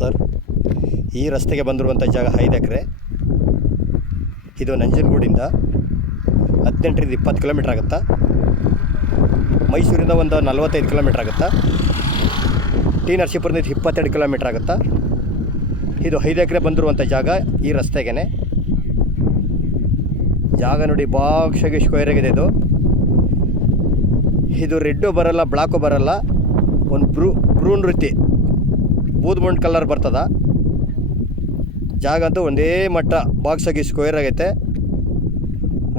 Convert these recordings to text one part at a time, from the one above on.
Sir, ಈ ರಸ್ತೆಗೆ ಬಂದಿರುವಂಥ ಜಾಗ 5 ಎಕರೆ. ಇದು ನಂಜನಗೂಡಿಂದ 18ರಿಂದ 20 ಕಿಲೋಮೀಟ್ರ್ ಆಗುತ್ತಾ. ಮೈಸೂರಿಂದ ಒಂದು 45 ಕಿಲೋಮೀಟ್ರ್ ಆಗುತ್ತಾ. ಟಿ ನರಸೀಪುರದಿಂದ 22 ಕಿಲೋಮೀಟ್ರ್ ಆಗುತ್ತಾ. ಇದು 5 ಎಕರೆ ಬಂದಿರುವಂಥ ಜಾಗ ಈ ರಸ್ತೆಗೆ. ಜಾಗ ನೋಡಿ ಬಾಕ್ಸಾಗಿ ಸ್ಕ್ವೇರ್ ಆಗಿದೆ. ಇದು ರೆಡ್ಡು ಬರಲ್ಲ, ಬ್ಲಾಕು ಬರಲ್ಲ, ಒಂದು ಬ್ರೂನ್ ರೀತಿ ಬೂದ್ಮಣ್ಣು ಕಲರ್ ಬರ್ತದ. ಜಾಗ ಅಂತೂ ಒಂದೇ ಮಟ್ಟ ಬಾಕ್ಸಾಗಿ ಸ್ಕ್ವೇರ್ ಆಗೈತೆ.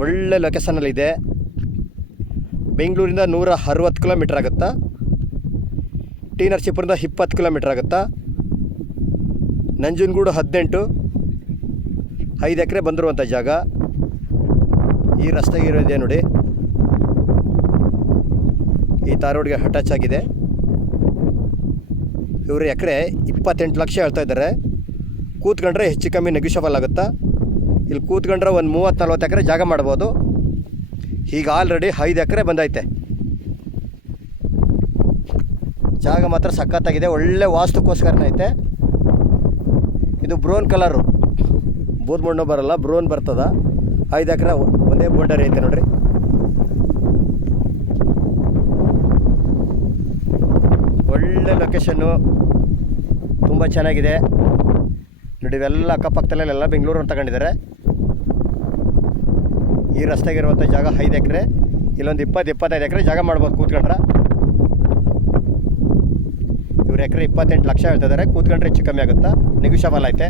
ಒಳ್ಳೆ ಲೊಕೇಶನಲ್ಲಿದೆ. ಬೆಂಗಳೂರಿಂದ 160 ಕಿಲೋಮೀಟ್ರ್ ಆಗುತ್ತಾ. ಟಿ ನರಸೀಪುರದಿಂದ 20 ಕಿಲೋಮೀಟ್ರ್ ಆಗುತ್ತಾ. ನಂಜನಗೂಡು 18. 5 ಎಕರೆ ಬಂದಿರುವಂಥ ಜಾಗ ಈ ರಸ್ತೆಗೆ ಇರೋದೇ ನೋಡಿ. ಈ ರೋಡ್ಗೆ ಅಟ್ಯಾಚ್ ಆಗಿದೆ. ಇವರು ಎಕರೆ 28 ಲಕ್ಷ ಹೇಳ್ತಾ ಇದ್ದಾರೆ. ಕೂತ್ಕೊಂಡ್ರೆ ಹೆಚ್ಚು ಕಮ್ಮಿ ನೆಗೋಷಿಯಬಲ್ ಆಗುತ್ತಾ. ಇಲ್ಲಿ ಕೂತ್ಕೊಂಡ್ರೆ ಒಂದು 30-40 ಎಕರೆ ಜಾಗ ಮಾಡ್ಬೋದು. ಈಗ ಆಲ್ರೆಡಿ 5 ಎಕರೆ ಬಂದೈತೆ. ಜಾಗ ಮಾತ್ರ ಸಖತ್ತಾಗಿದೆ. ಒಳ್ಳೆ ವಾಸ್ತುಕ್ಕೋಸ್ಕರನೇ ಐತೆ. ಇದು ಬ್ರೌನ್ ಕಲರು, ಬೂದ್ಮಣ್ಣು ಬರಲ್ಲ, ಬ್ರೌನ್ ಬರ್ತದ. 5 ಎಕರೆ ಒಂದೇ ಬೌಂಡರಿ ಐತೆ ನೋಡ್ರಿ. ಒಳ್ಳೆ ಲೊಕೇಶನ್ನು, ತುಂಬ ಚೆನ್ನಾಗಿದೆ ನೋಡಿ. ಇವೆಲ್ಲ ಅಕ್ಕಪಕ್ಕದಲ್ಲೆಲ್ಲ ಬೆಂಗಳೂರು ಅಂತ ತಗೊಂಡಿದ್ದಾರೆ. ಈ ರಸ್ತೆಗೆ ಇರುವಂಥ ಜಾಗ 5 ಎಕರೆ. ಇಲ್ಲೊಂದು 20-25 ಎಕರೆ ಜಾಗ ಮಾಡ್ಬೋದು ಕೂತ್ಕೊಂಡ್ರೆ. ಇವ್ರು ಎಕರೆ 28 ಲಕ್ಷ ಹೇಳ್ತಿದ್ದಾರೆ. ಕೂತ್ಕೊಂಡ್ರೆ ಹೆಚ್ಚು ಕಮ್ಮಿ ಆಗುತ್ತಾ, ನೆಗೋಷಿಯಬಲ್ ಐತೆ.